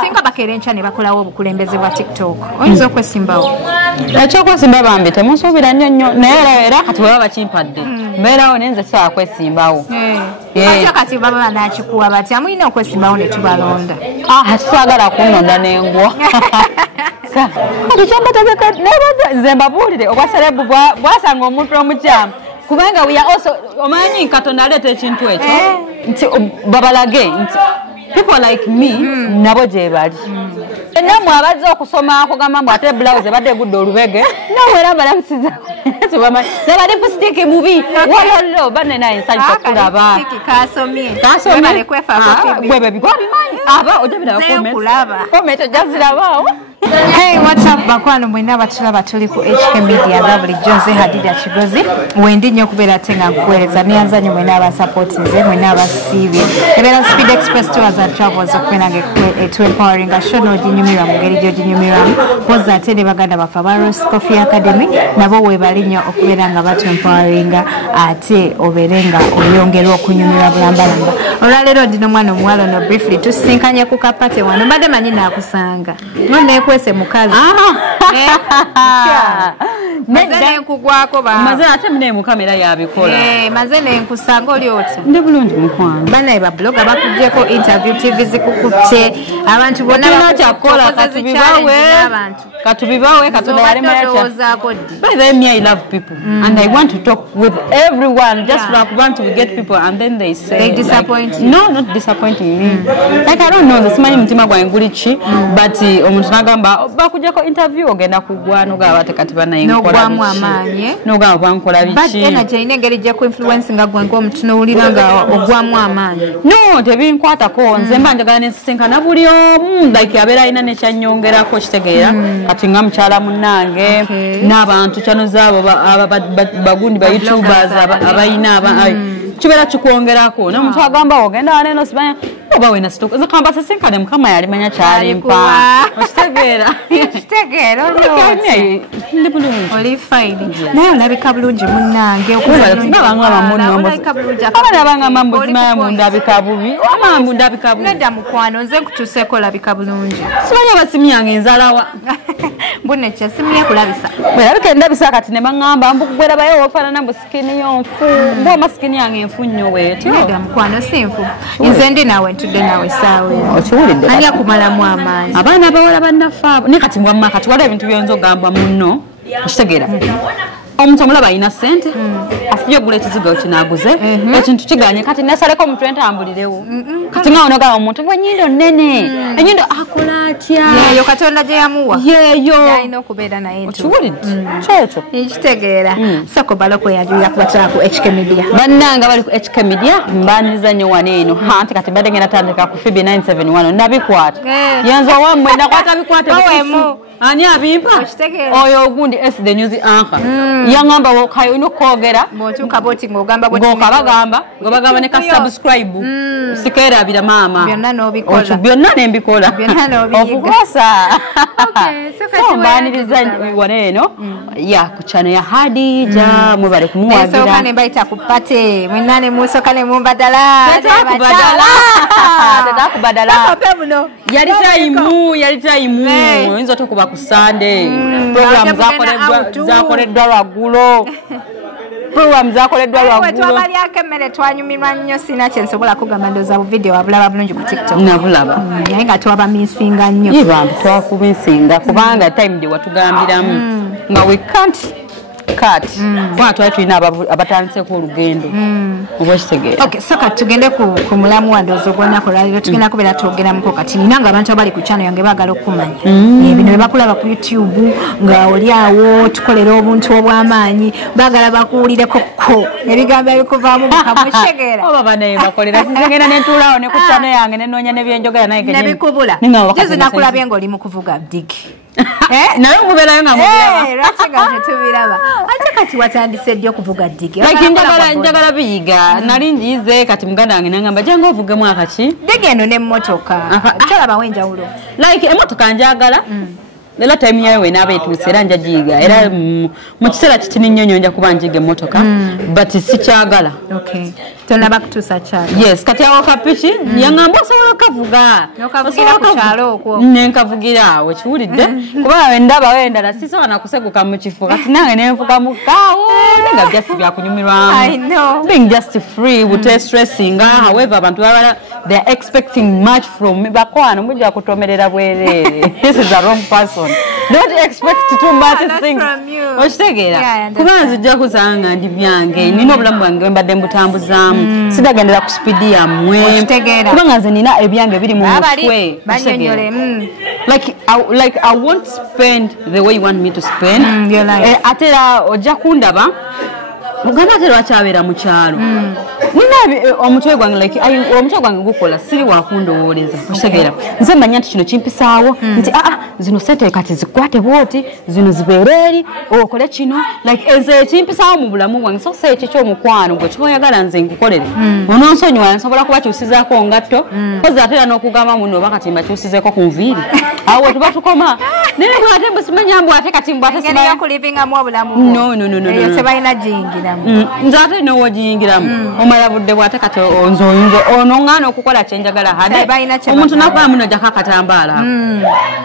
singa bakerencha ne bakolawo obukulembeze bwa TikTok oyinza okwesimbawo ekyokwesimbao bambi temusuubira nnyo naye era kati baba bakimpadde mbeerawo nenze saa kwesimbawo ate kati baba banakikuwa batya mulina okwesimbawo ne tubalonda twagala kunnonda n'engwa nze mbabuulire obwaserebu bwasanga omuntu omukyamu kubanga omanyi Katonda aleeta ekintu ekyo nti babalage nti people like me nabo gye bali namwe abazze okusoma akugamba mbu ate blouse ebadde egudde olubege nawe era balamusiza naba lipstick mubi walolo banne naye nsanyusa kulaba aba ojabirakomenti ojazirabaawo. Hey, what's up bakwano mwena batulaba tuli ku HK Media Lovely Jose Hadida Kigozi wendi nnyo kubeera tenga kuweereza niyanzanyo mwena abasupport nze mwena abasiibye ebeera Speed Express Tours and Travels okubenange to empowering show n'oginyumirwa mu ngeri gy'oginyumirwamu poza ate ne baganda baffe aba Rose Coffee Academy nabo weebali nnyo okubeera nga batu empowering ate obeere nga oyongerwa okunyumirwa bulambalamba. Olwaleero ndino omwana omuwala ono briefly tusisinkanye ku kapate wano mbadde manyi naakusanga kwese mukazi mazene nkugwako ba mazene ate mune mu kamera yabikola mazene nkusanga oli oti ndi bulungi mukwano bana ba blogger bakujjeko interview TV zikukutte abantu bonna bakyakola katubibawe Katonda yali mayacha by the way I love people and I want to talk with everyone just to get people and then they say they disappoint like, you. No, not disappointing me like I don't know the simanyi mtima gwa ngulichi but omuntu nagamba bakujjako interview ogenda kugwano gabate kati banayinkola no amanye no gaba bankola bichi but ena chaine ngeri je ku influence nga gwanko omuntu nowulira nga ogwamu amanye no tebinkwata ko nze mba njagala nesinkana buli omu like abeera ina ne kyanyongerako kitegeera kati nga mukyala munnange n'abantu kyano zaabo bagundi ba YouTubers abayina kibeera kikwongerako n'omuntu agamba ogenda waneno sibanya oba wena sitoka zakamba sesinkane mukama yali manya kyalimpa okitegeera ndi bulungi oli fine naye olabika bulungi munnange okuabanga mambu zimaya mundabika bubi amambu ndabika bubi nedda mukwano nze nkutuseeko olabika bulungi sibanya abasimu yange nzalawa mbune kyasimu yekulabisa bwerabika endabisa kati ne baŋŋamba mbukugwerabayo ofaanana mbu sikini yonfu mbu amasikini yange enfu nnyo bwetyo nedda mukwano si nfu nze ndi naawe ntudde naawe saawe okiwulidde ani akumalamu amaanyi abaana abawala bannaffe ne kati mwamma kati waliwo ebintu byonza ogamba munno okitegeera omuntu omulaba alina ssente afubye ogula ekizigo kinaaguze ekintu kiganye kati nesaleko omuntu entambulirewo kati nga onogaba omuntu enyindo nnene enyindo akola atya yeyo Katonda gye yamuwa yeyo alina okubeera naye okiwulidde kyekyo nkitegeera sako baloko yajulira kubatwala ku HK Media bannanga bali ku HK Media mbandiza nnyo wano eno anti kati mbadde ngenda tandika ku Pheobe 971 nabikwata yenzo wammwe nakwata bikwate ani abimpa oyo ogundi the news anchor yangamba wokayo ino kogera motuka boti ngogamba ngokabagamba ngobagamba ne ka subscribe sikera bila mama byonna nobikola byonna nembikola byonna nobiyiga obukosa so mbaniriza waneno ya ku channel ya Hadija mubale kumuwagira so kane baita kupate mwenane muso kane mumbadala kubadala yali taimu inzo tokuba ku Sunday program zakoleddwa lwagulo program zakoleddwa lwagulo twabali akemere twanyumirwa nnyo sina kye nsobola kugamba ndoza bu video wabulaba bulungi ku TikTok nabulaba naye nga twaba misinga nnyo yibambi twakubisinga kubanga time gye watugambiramu nga we can't cut bwana twali tulina abatandiseko olugendo oba kitegeera okay saka tugende ku mulamu wa ndozo gwonako lwaliro tugenda kubeera twogeramuko kati ninanga abantu abali ku channel yange baagala okumanya bino bebakulaba ku YouTube nga oli awo tukolera obuntu obw'amaanyi baagala bakuwulireko ko ebigambo ebikuvaamu mukamutegeera oba banaye bakolera sizegenda nentuulawo ne ku channel yange nenoonya nebyenjogera naye nebikubula jezi nakulabye ng'oli mu kuvuga digi naye omuberayo nga mubiraba lwaki nga tetubiraba ate kati watandise ddi okuvuga digi njagala biyiga nali njize kati muganda wange nangamba jangu ovugemu akaki digi eno n'emmotoka tolabawo enjawulo like emmotoka njagala lero time yayo wenaaba etuuse era njagiyiga era mu kiseera kitini nnyo nnyo nja kuba njiga emmotoka but sikyagala tonaba kutuusa kyalo. Yes, kati awo kapiki yangamba osobola kavuga. Nokavugira ku kyalo okwo. Nenkavugira awo kiwulidde. Kuba ndaba wendala sisobola na kuseguka mu kifo. Kati nange nenvuga mu kaawo nga just byakunyumirwamu. I know. Being just free without stressing. However, abantu baba they are expecting much from me. Bakwano mujja kutomerera bwerere. This is the wrong person. Don't expect too much things. Okitegera. Kuba nzijja kusanga ndi byange. Nina obulamu bwange mbadde mbutambuzaamu. Sidagendera ku speed yamwe. Kuba nga nze nina ebyange biri mu mutwe. Like I won't spend the way you want me to spend. Atera ojja kundaba. Muganda atera wakyabeera mu kyalo. Nina omutwe gwange like omutwe gwange gukola siri wakundowooleza. Okitegera. Nze manya nti kino kimpisaawo nti zino sente kati zikwate bwoti zino zibeere eri okole kino like nze kimpisaawo mu bulamu bwange so se ekyo omukwano gwe kyoyagala nze nkukolere ononsonyiwa nsobola kuba kyusizaako ngatto kozi atera n'okugamba muno oba kati mbakyusizeeko ku nviiri awo tuba tukoma naye bwate mbusimanya mbu ate kati mbwate tebalina giyingiramu nze ate n'owogiyingiramu omala budde bwate kati onzoyinza onoŋŋaana okukola kyenjagala hade omuntu nakuba muno jjako akatambaala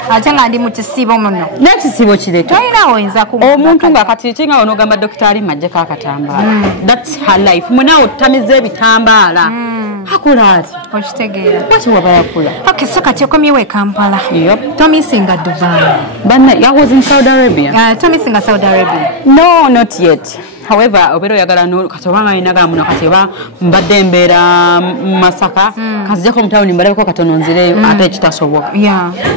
ate nga ndi mu kisibo muno n'ekisibo kireto tolina oyinza omuntu nga kati kinga onogamba dokitaali majjeko akatambaala that's her life munawo tutamiza ebitambaala akola ati okitegeera lwaki waba yakula okay so kati okomyewo e Kampala tomisinga Dubai banna I was in Saudi Arabia tomisinga Saudi Arabia no not yet however obero yagala no katobanga inaga muno katiba mbadde mbeera Masaka kazijako mutawuni mbaleko katono nzireyo ate kitasoboka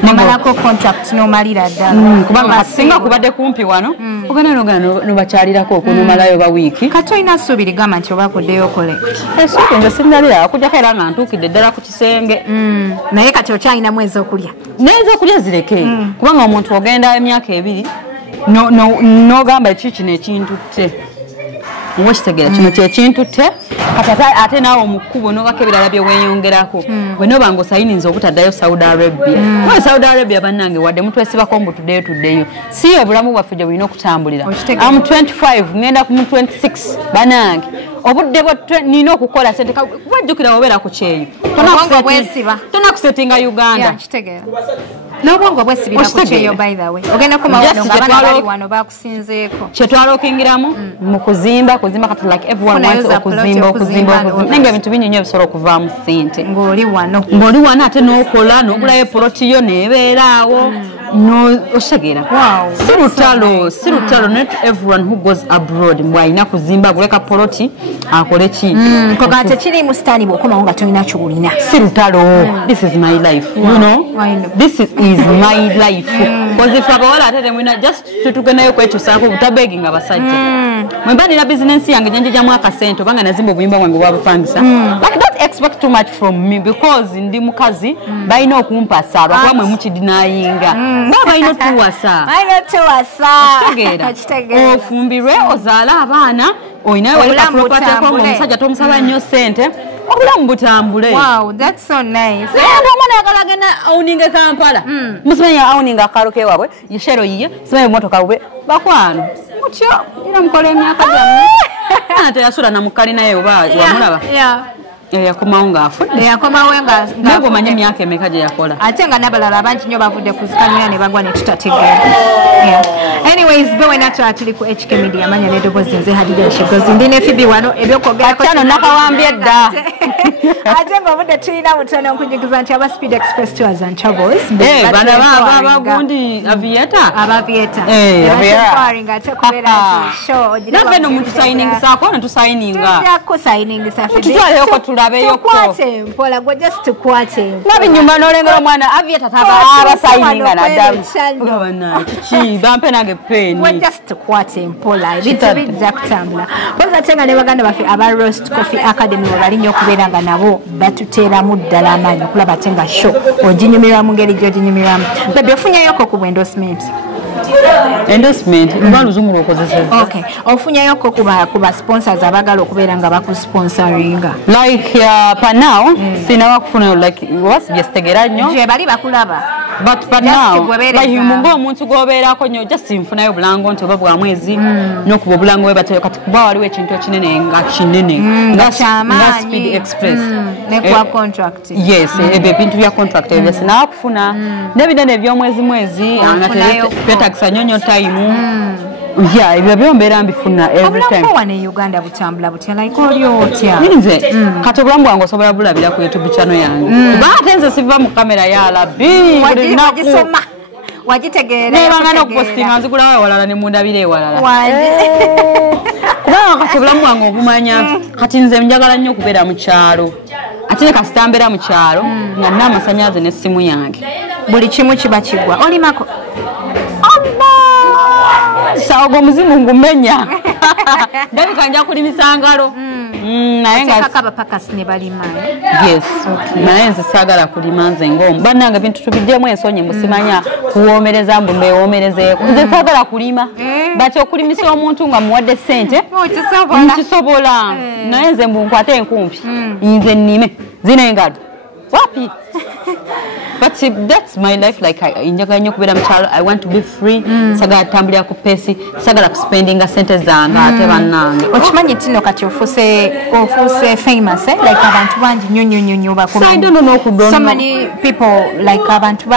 namalako contract no malira ddala kubanga singa kubadde kumpi wano ogana no bakyalirako okunomalayo ba week katoina subiri gama nti obakuddeyo okole esoke nze sindalira kujja kera nga ntuukidde ddala ku kisenge naye kati okyalina mwezi okulya n'ezo okulya zireke kubanga omuntu ogenda emyaka ebiri n'ogamba ekikino ekintutte Washtegera kino kyekintutte kati ate naawe omukkubo n'obako ebirala bye weeyongerako bwe noba ng'osayiniza obutaddayo Saudi Arabia Saudi Arabia bannange wadde mutwesibako mbu tuddeyo si obulamu bwaffe gye bulina okutambulira am 25 ngenda ku 26 bannange obudde bwe nina okukola sente wajjukira obeera ku kyeyo tonakusetinga Uganda n'obwongo bwesibira ku kyeyo by the way ogenda kumawano nga bana bali wano bakusinzeeko kyetwalookingiramu mu kuzimba kati like everyone wants okuzimba nange ebintu binyinyi ebisobola okuvaamu ssente ng'oli wano ate n'okola n'ogulayo poloti yo n'ebeeraawo oshagera si lutalo not everyone who goes abroad mbwalina kuzimba aguleka poloti akole ki koga tekiri mu sitaani bw'okomawo nga tolina ky'olina si lutalo this is my life you know this is my life kozife abawala ate temwina just tutugenayo kwekyusaako butabeginga basajja mwembanira bizinensi yange njenjejamu akasente obanga nazimba obuyimba bwange bwabupangisa like don't expect too much from me because ndi mukazi balina okumpasa lwakuba mwe mukidinayinga balina tuwasa ofumbirwe ozaale abaana olinayo omusajja tomusaba nnyo sente obulamu butambule omwana yagala agenda awuninga Kampala musimanya awuninga akalo kewabwe yeshero yiye simanya emotoka bwe bakwano mutyo era mukola emyaka gyammwe ate yasula namukalinaye oba wamulaba yakomawo ng'afudde naye omanyi emyaka emeka gye yakola ate nga n'abalala bangi nnyo bavudde ku zikamira ne bagwa ne tutategeera anyways be wena tuli ku HK Media amanya n'eddoboozi nze Hadija Nshigozi ndi ne Pheobe wano ebyokwogerako kyano nakawambye dda ate ng'obudde tulina butono nkunyigiza nti aba Speed Express Tours and Travels bana bagundi aviator ate kubeera nti show naffe no mutusayiningisaako netusayininga tujja kusayiningisa tutwaleyoko tulabeyo tukwate mpola gwe just tukwate nabinyuma n'olengera omwana aviator abasayininga naddalu kiki bampe nange peni we just tukwate mpola ebintu bijja kutambula poza ate nga ne baganda baffe aba Roast Coffee Academy we bali nnyo okubeera nga nabo batuteeramu ddala amaanyi okulaba ate nga show oginyumirwa mu ngeri gy'oginyumirwamu bebe ofunyayoko ku endorsement kuba luzungu lwokozeseza ofunyayoko kuba sponsors abagala okubeera nga bakusponsoringa like pa now sinawa kufuna like was yesterday nnyo je bali bakulaba but now bahimungo omuntu gobeerako nnyo just nfunayo bulango nti oba bwa mwezi n'okuba obulango bwe batyo kati kuba waliwo ekintu ekinene nga kinene nga Speed Express ne kwa contract yes ebintu bya contract ebyo sinakufuna n'ebinene eby'omwezi twetagisa nyonyo time yeah ebyo byombeera mbifuna every time obulamu wane Uganda butambula butya like olyo otya nze kati obulamu bwange osobola bulabira ku YouTube channel yange kuba ate nze siva mu kamera ya labi wagisoma wagitegeera nebangana okupostinga nzigulawo ewalala ne mundabira ewalala kubanga kati obulamu bwange obumanya kati nze njagala nnyo okubeera mu kyalo ate ne kasita mbeera mu kyalo nga nina amasannyalaze n'essimu yange buli kimu kiba kigwa olimako saogo muzimu ngumenya ndabika nja kulimisa ngalo naye nga kaba pakasi ne balima yes naye nze saagala kulima nze ng'omu bannange bintu tubiddemu ensonyi mbusimanya kuwoomereza mbu mbeewoomerezeeko nze saagala kulima bati okulimisa omuntu nga muwadde ssente nkisobola naye nze mbu nkwate enkumpi nze nnime zino engalo wapi but that's my life like njagala nnyo kubeera mu kyalo I want to be free sagala tambulira ku pesi sagala kuspendinga sente zange ate bannange okimanyi tino kati ofuuse famous like abantu bangi nnyo I don't know so many people like abantu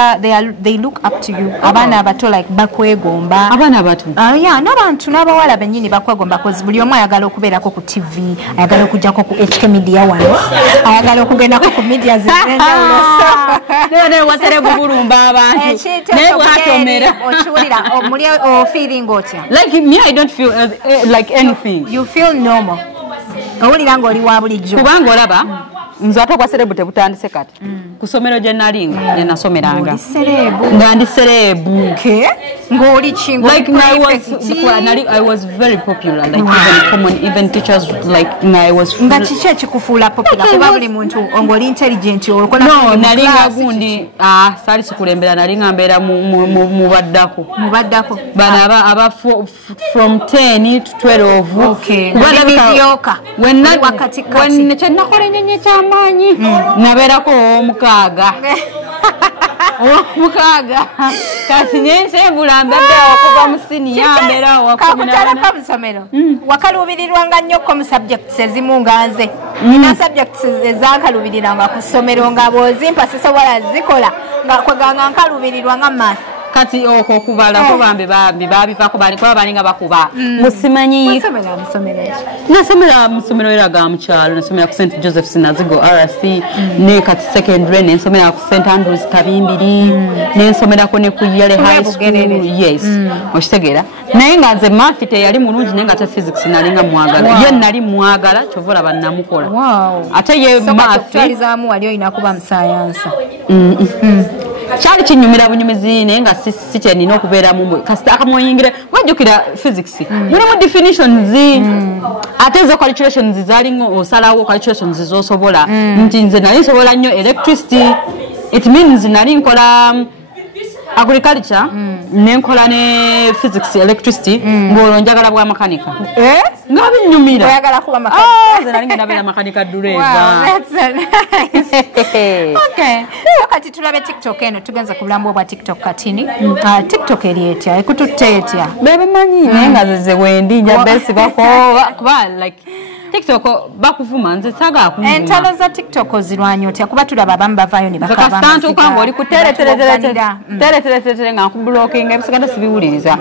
they look up to you abaana abato like bakwegomba abaana abato yeah n'abantu n'abawala bennyini bakwegomba kozi buli omu ayagala okubeerako ku TV ayagala okujjako ku HK media wano ayagala okugendako ku media z'enjawulo ne watere gubulumba abantu ne bwatomera okiwulira omuli feeling otya like me I don't feel like anything you feel normal owulira ng'oli wa bulijjo kubanga olaba nze ate okwaserebu tebutandise kati ku ssomero gye nalinga ne nasomeranga nga ndi serebu ng'oli kingo like I was very popular like even teachers like I was nga kiki ekikufuula popular kuba buli muntu ng'oli intelligent no nalinga gundi saali sikulembera nalinga mbeera mu baddako bano aba from 10 to 12 when kyenakola ennyonyi ekyamaanyi nabeerako omukaaga kati nyensembula mbadde okuva mu siniya mbeera wakutalaka mu ssomero wakaluubirirwanga nnyo mu subjects ezimu nga nze nina subjects ezankaluubiriranga ku ssomero nga bw'ozimpa sisobola zikola nga kweganga nkaluubirirwanga mu maaso kati okwo okubala ko bambi babivako kuba balinga bakuba musimanyi nasomera mu ssomero eraga mu kyalo nasomera ku St Joseph's Nazigo RC ne kati secondary nensomera ku St Andrews Kabimbiri nensomerako ne ku Yale High School yes okitegeera naye nga nze math teyali mulungi naye nga te physics nalinga mwagala ye nali mwagala kyovola bannamukola ate ye math twalizaamu wali olina kuba mu sayansa kyali kinyumira bunyumizi naye nga si kyenina okubeera mu kasita akamuyingire wajjukira physics mulimu definitions ate ezo calculations zalinga osalawo calculations zosobola nti nze nali nsobola nnyo electricity it means nali nkola agriculture nenkola ne physics electricity ng'olwo njagala bwa makanika nga binyumira oyagala kuba makanika nze nali ngenda beera makanika dureva okay kati tulabe TikTok eno tugenza ku bulambo bwa TikTok katini TikTok eri etya ekututte etya bebimanyi naye nga zeze wendi nja besi bako kuba like TikTok bakuvuma nze saga akuvuma entalo za TikTok ozirwanya otya kuba tulaba abamu bavaayo ne bakaba kastantu kango oli ku tere nga nkublocking ebisiganda sibiwuliriza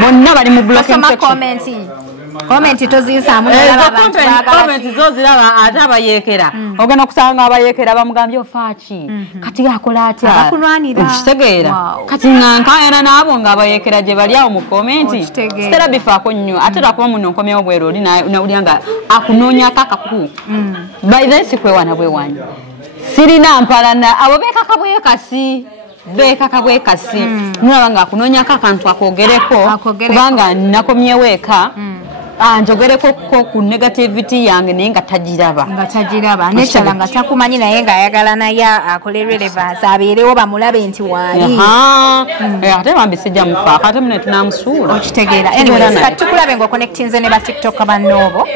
bonna bali mu blocking section comment toziyisaamu comment zoziraba ate abayekera ogenda okusanga abayekera bamugambye ofaaki kati akola atya okitegeera kati ngankayana naabo ngaabayekera gye bali awo mu komenti sitera bifaako nnyo ate lwakuba muno nkomyewo bwero oli nawulira nga akunoonyako akaku baithe sikwewana bwewanyi sirina mpalana abo beekaka bwekasi mulaba nga akunoonyako akantu akogereko kubanga nakomyewo eka njogereko ku negativity yange naye nga tagiraba nekala nga takumanyi naye nga ayagala naye akole relevance abeerewo bamulabe nti waali ate bambi sijja mufaako ate mune tunamusuula okitegeera kati tukulabe ng'oconnectinze ne batiktoka bannoobo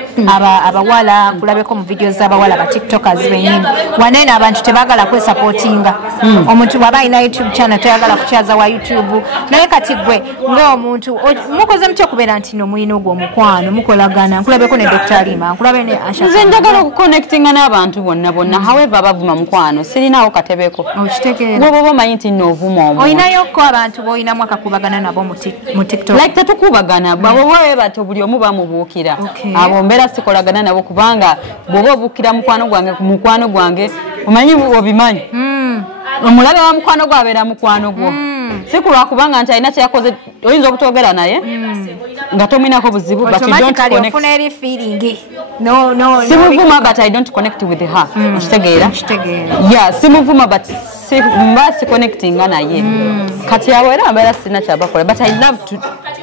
abawala kulabeko mu video z'abawala batiktokers bennyini waneeno abantu tebaagala kwesapootinga omuntu bw'aba alina youtube channel toyagala kukyaza wa youtube naye kati gwe ng'omuntu mukoze mutya okubeera nti no mulina ogwo omukwano mukolagana nkulabeko ne Dr. Lima nkulabe ne Asha nze njagala okuconnectinga n'abantu bonna however bavuma mukwano sirinaawo katebeko okitegeera gwe omanyi nti noovuma omu olinayokko abantu b'olinamu akakubagana nabo mu tiktok like tetukubagana bwe bato buli omu bamubuukira abo mbeera sikolagana nabo kubanga bw'oba obuukira mukwano gwange omanyi obimanyi omulabe wa mukwano gwo abeera mukwano gwo si kulwa kubanga nti alina kyeyakoze oyinza okutogera naye nga tomulinako buzibu simuvuma but I don't connect with her okitegeera simuvuma but mba siconnectinga naye kati abo era mbeera sirina kyabakola but I love to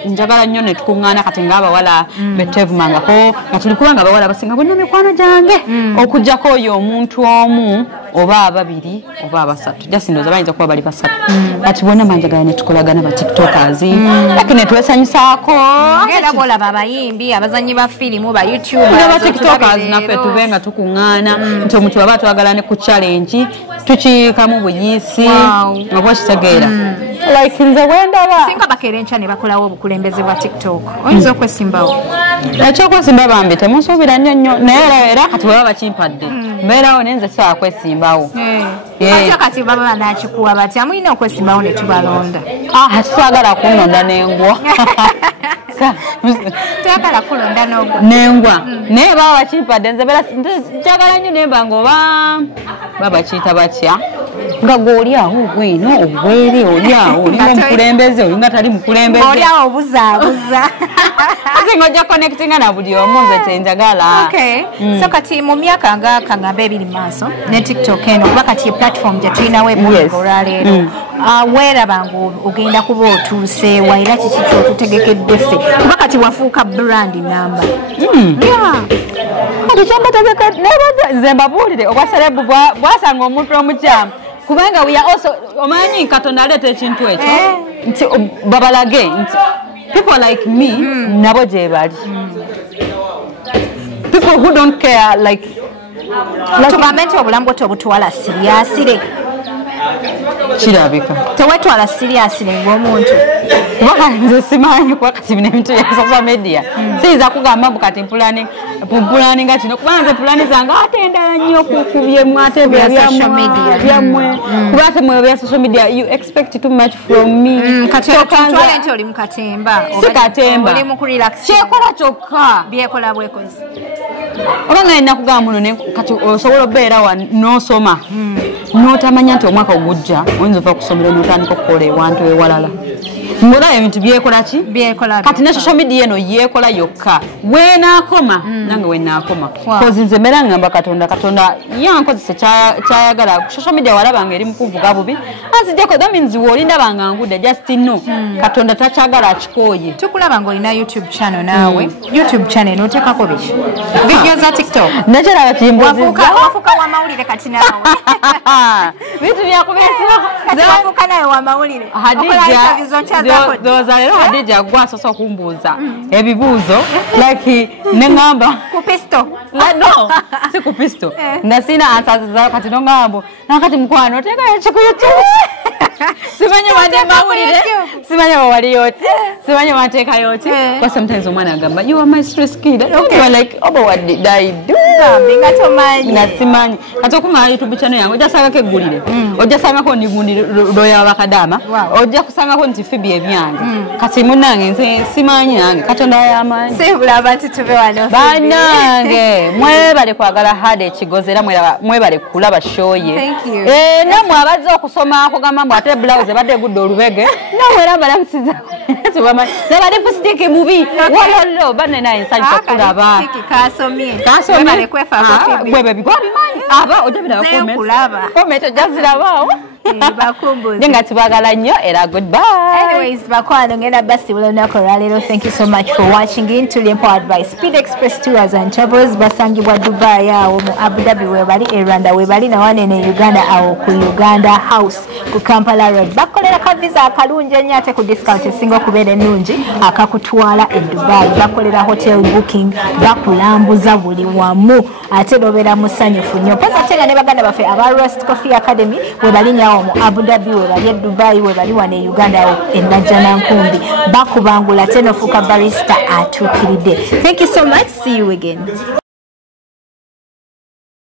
njagala nnyo ne tukuŋŋaana kati ng'abawala betevumangako nga tuli kubanga abawala basinga bonna mikwano gyange okuggyako oyo omuntu omu oba ababiri oba abasatu jasindoza bayinza kuba bali basatu kati bonna manjagala ne tukolagana ba tiktokers lakini ne twesanyusaako ng'era bw'olaba abayimbi abazanyi ba firimu ba youtube ba tiktokers naffe tube nga tukuŋŋaana nti omuntu baba twagala ne ku challenge tukiikamu buyisi oba okitegeera like nze bwendaba singa bakeera enkya ne bakolawo obukulembeze bwa tiktok oyinza okwesimbawo ekyokwesimba bambi temusuubira nnyo naye era kati bweba bakimpadde mbeerawo naye nze sisobola kwesimbawo atya kati baba banakikuwa batya mulina okwesimbawo ne tubalonda tetwagala kunonda n'engwa twagala kulonda n'engwa naye baba bakimpadde nze njagala nnyo nemba nga oba babakiyita batya nga gweoli awo gweno obwere oli awo olinga omukulembeze olinga tali mukulembeze oli awo obuzaabuza ate ng'ojja connectinga na buli omu nze kyenjagala so kati mu myaka nga kangamba ebiri maaso ne tiktok eno kuba kati platform gye tulinawo ebbanga olwaleero weerabanga ogenda kuba otuuse waira kiki kyotutegekedde ffe kuba kati wafuuka brand namba kati kyambategeka nze mbabuulire obwaserebu bwasanga omuntu omukyamu kubanga we are also omanyi katonda aleeta ekintu ekyo nti babalage nti people like me nabo gye bali people who don't care like tugambe nti obulamu bwe tobutwala siriasire kirabika tewetwala siriasire ng'omuntu kubanga nze simanyi kuba kati bino ebintu ya social media siyinza kugamba mbu kati mpulaninga kino kubanga nze pulani zange ate endala nnyo kukubyemu ate byammwe kuba ate mwe bya social media you expect too much from me kati twale nti oli mu katemba si katemba oli mu kurelax kyekola kyokka byekola bwekozi obanga nina kugamba muno kati osobola obeera n'osoma n'otamanya nti omwaka ogujja oyinza ova kusomera n'otandika okukola ewantu ewalala ng'olaba ebintu byekola ki kati ne social media eno yeekola yokka weenaakoma nange weenaakoma kozi nze mbeera ngamba katonda yankozesa kyayagala social media walabanga eri mukuvuga bubi anzijjako that means wolindabanga ngudde just no katonda takyagala akikooye tukulaba ng'olina youtube channel naawe youtube channel n'oteekako biki video za tiktok nakiraba wafuuka wa mawulire kati naawe bintu byakubeesiba wafuuka nawe wa mawulire doza leero Hadija gwa asoose okumbuuza ebibuuzo like neŋŋamba ku pisto no si ku pisto nga sina answers kati noŋŋambo nakati mukwano oteekayo ekikuyu simanyi wadde mawulire simanyi bawaliyoti simanyi bateekayoti because sometimes omwana agamba you are my stress kid you are like oba what did I do nga tomanyi nga simanyi kati okumala youtube channel yange ojja kusangako eggulire ojja kusangako ndigundi loya wabakadaama ojja kusangako nti Pheobe ebyange kati munnange nze simanyi nange katonda y'amaanyi sibula abantu tube wano bannange mwebale kwagala hada ekigozi era mwebale kulaba show ye namwe abazze okusoma akugamba mbu ate blouse ebadde egudde olubege namwe era balamusiza nabali pusitiki mubi walolo banne naye nsanyusa okulaba kasomye gwebe bigwa bimanyi aba ojja biraba komenti ojja zirabaawo Nenga tubagala nnyo era goodbye. Anyways, bakwano ngenda basi bulonako ralero. Thank you so much for watching in. Tuli powered by Speed Express Tours and Travels. Basangibwa Dubai awo mu Abu Dhabi webali e Rwanda webali na wanene Uganda awo ku Uganda House ku Kampala Road. Bakolera ka visa akalungi ennyo ate ku discount esinga okubeera ennungi akakutwala e Dubai. Bakolera hotel booking, bakulambuza buli wamu ate bobeera musanyufu nnyo. Poza tenga ne baganda baffe aba Roast Coffee Academy webali nyawo mu Abu Dhabi webali e Dubai webali wane Uganda awo e Najjana Nkumbi. Bakubangula ate nofuuka barista atuukiridde. Thank you so much. See you again.